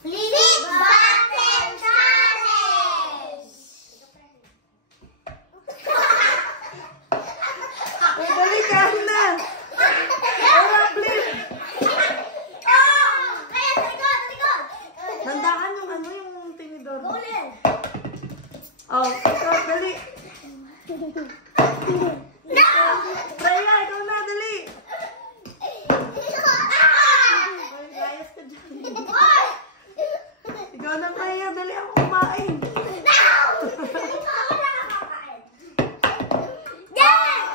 Flip Button Challenge! Dali ka na! Ora, flip! Kaya, talikod! Tandaan yung ano yung tinidor. Golden! Oh, ikaw, dali! No! Freya, ikaw na, dali! Layas ka dyan. Ikaw na, Freya, dali ako kumain.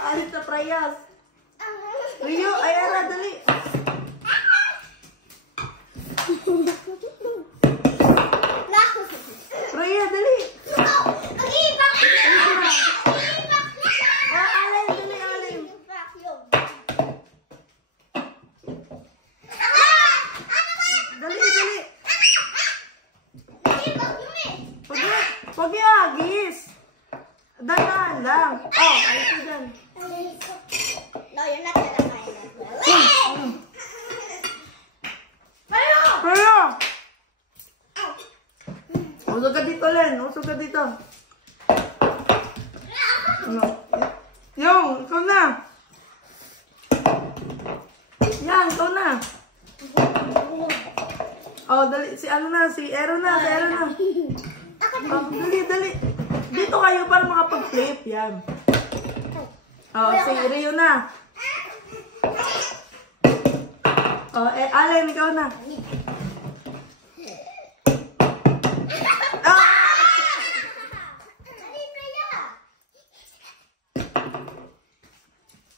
Alit na Freyas. Rio, Ayara, dali. Freya, dali. Alin, dali, alin. Dali, dali. Huwag yung agis. Danaan lang. Oh, ayos ko dyan. No, you're not gonna find it. Freya! Usog ka dito, Len. Usog ka dito. Ano? Yung, ikaw na. Yan, ikaw na. Oh, dali. Si ano na, si Ero na, si Ero na. Oh, dali, dali. Dito kayo para makapag-flip. Yan. Oh, si Rio na. Oh, Allen, ikaw na.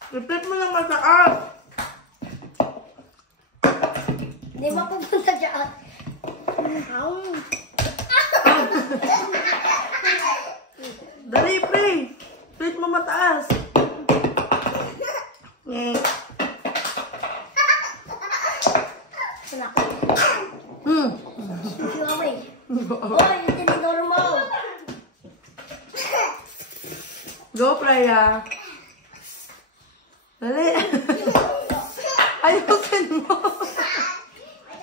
I-flip mo lang mataas. Hindi mapupunta dyan. Dali, play. Flip mo mataas. Oy, yung tinidor mo. Go, Freya. Dali. Ayusin mo.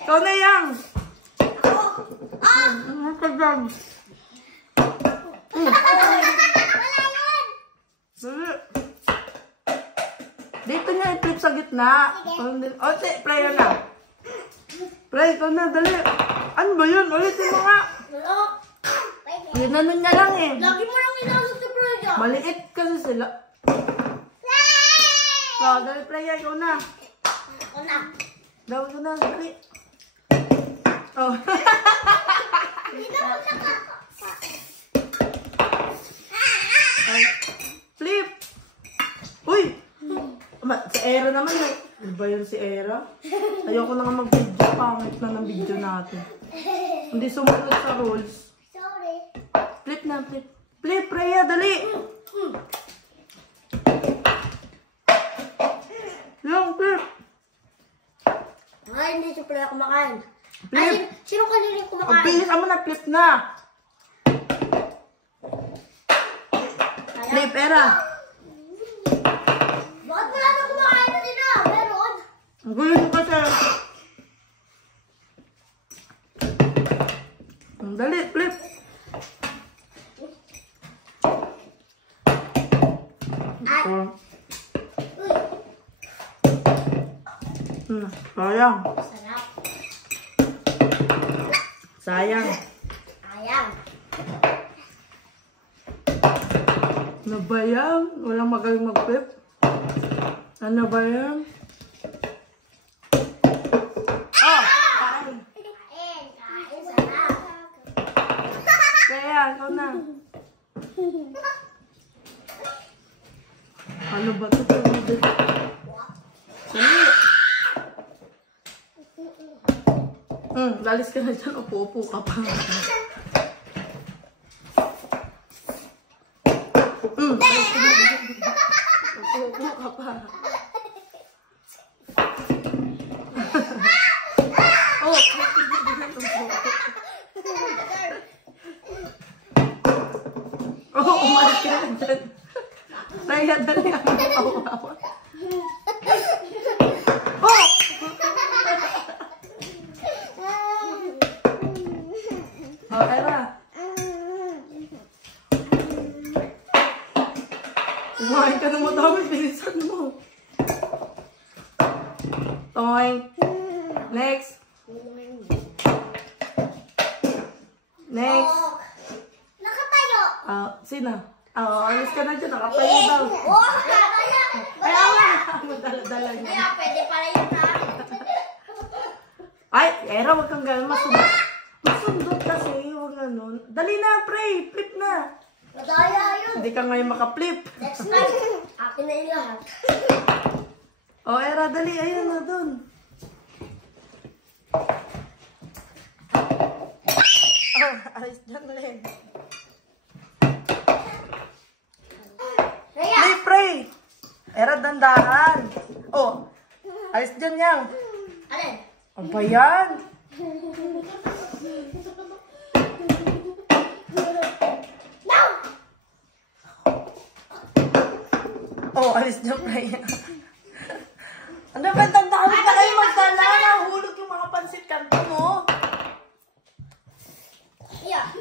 Ikaw na yang. Ano ka dyan? Dali. Dito niya i-flip sa gitna. O, Freya na. Freya, ikaw na. Dali. Ano ba yun? Ulitin mo nga. Ginanon niya lang eh. Lagi mo lang inasok si Freya. Maliit kasi sila. So, dali Freya, ikaw na. Ako na. Daw ko na, dali. Oh. Hindi na ako Flip! Uy! Si Era naman eh. Ano ba yun si Era? Ayoko na nga mag-video. Pangit na ng video natin. Hindi sumunod sa rules. Sorry. Flip na, flip. Flip, Freya, dali! Yung, flip! Ay, hindi si Freya kumakain. Flip! Ay, sino kanina yung Ang kumakain? bilis mo na, flip na! Flip, Era! Bakit wala na kumakain na nila? Meron? Ang gulo mo kasi. Dali, flip! Sayang. Sarap. Sayang. Ayan. Ano ba yan? Walang magaling mag-flip. Ano ba yan? Oh! Kain. Kain. Kain. Sarap. Kaya, ikaw na. Ano ba ito? Sali. Lalis ka na dyan. Upo-upo ka pa. Upo-upo ka pa. Oh! Oh, umalis ka na dyan. Freya, dali ako kawawa. Oh! Oh, Era. Kumain ka na madami. Bilisan mo. Toing. Next. Next. Oh. Nakatayo. Sino? Alis ka na dyan. Nakatayo daw. Oh, nakatayo. Kaya nga. Dala niya. Kaya pwede pala yun ha. Ay, Era, wag kang gano'n. Masundot. Masundot kasi. Huwag ganun. Dali na, pre. Flip na. Madaya yun. Hindi ka ngayon maka-flip. Next time. Akin na yung lahat. Oh, Era, dali. Ayun na dun. Alis dyan ulit. Rhea. Hey, pre. Era, dandahan. Oh, alis dyan yang. Alin? Ano ba yan? No! Oh, alis dyan, pre. Ano ba, tandaan ka kayo magdala. Nahulog yung mga pansit kanto mo. Yeah.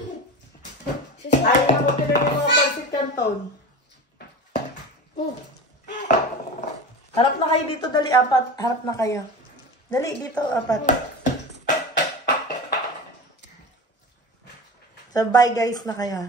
Ay, ako tinag yung mga pansit kanton. Harap na kayo dito, dali, apat. Harap na kayo. Dali, dito, apat. So, bye guys na kayo.